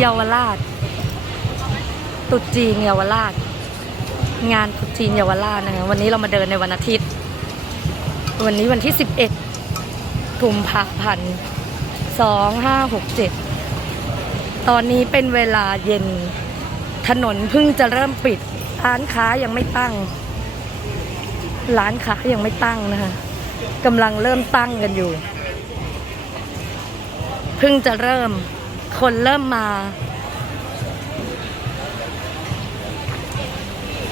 เยาวราชตุจีนเยาวราช งานตุจีนเยาวราชนะคะวันนี้เรามาเดินในวันอาทิตย์ วันนี้วันที่ 11กุมภาพันธ์2567 ตอนนี้เป็นเวลาเย็นถนนเพิ่งจะเริ่มปิด ร้านค้ายังไม่ตั้ง ร้านค้ายังไม่ตั้งนะคะกำลังเริ่มตั้งกันอยู่ เพิ่งจะเริ่ม คนเริ่มมา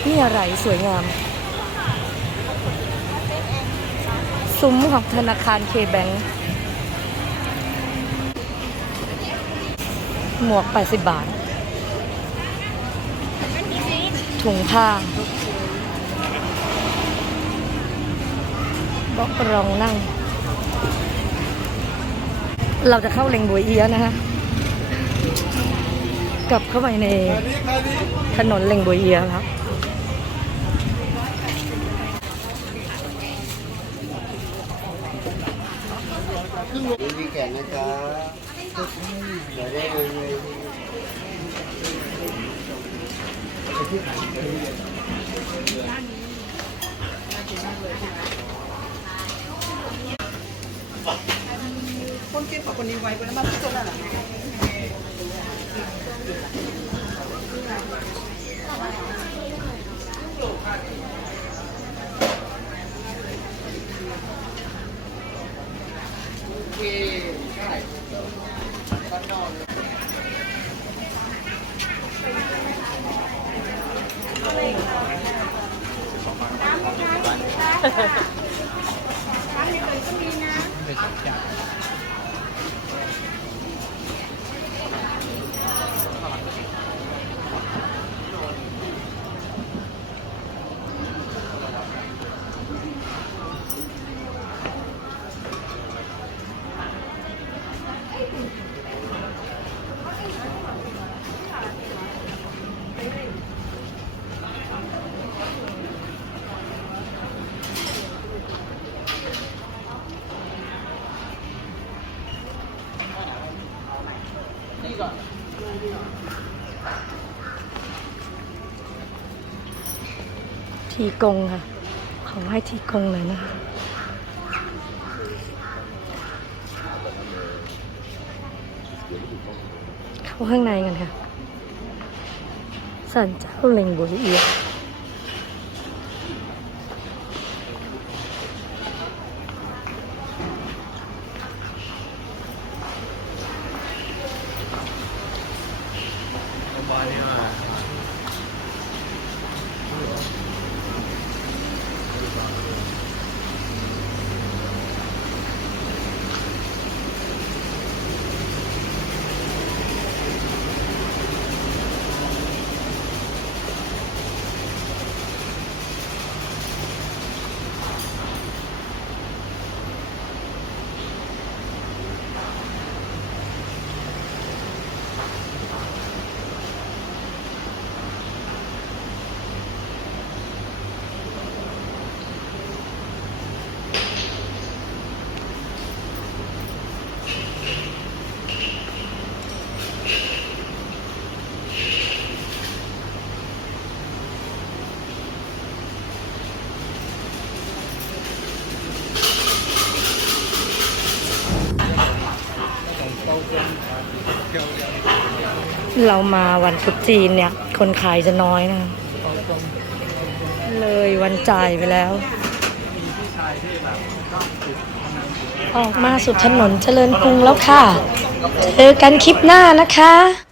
นี่อะไรสวยงาม ซุ้มของธนาคารเคแบงหมวก 80 บาท ถุงผ้าเบาะรองนั่ง เราจะเข้าเลงบวยเอียนะคะ กลับเข้าไปในถนนเลงบวยเอียครับนี่มีแก่นะจ๊ะเดี๋ยวได้เลยเลยคนเก็บกับคนนี้ไว้บนน้ำมันที่ตัวนั่นแหละ น้ำนะคะน้ำในเตยก็มีนะ ทีกงค่ะ ขอให้ทีกงเลยนะคะเข้าข้างในกันค่ะสันเจ้าเล็งบุรีเอียะ เรามาวันตรุษจีนเนี่ย คนขายจะน้อยนะคะเลยวันจ่ายไปแล้ว ออกมาสุดถนนเจริญกรุงแล้วค่ะ เจอกันคลิปหน้านะคะ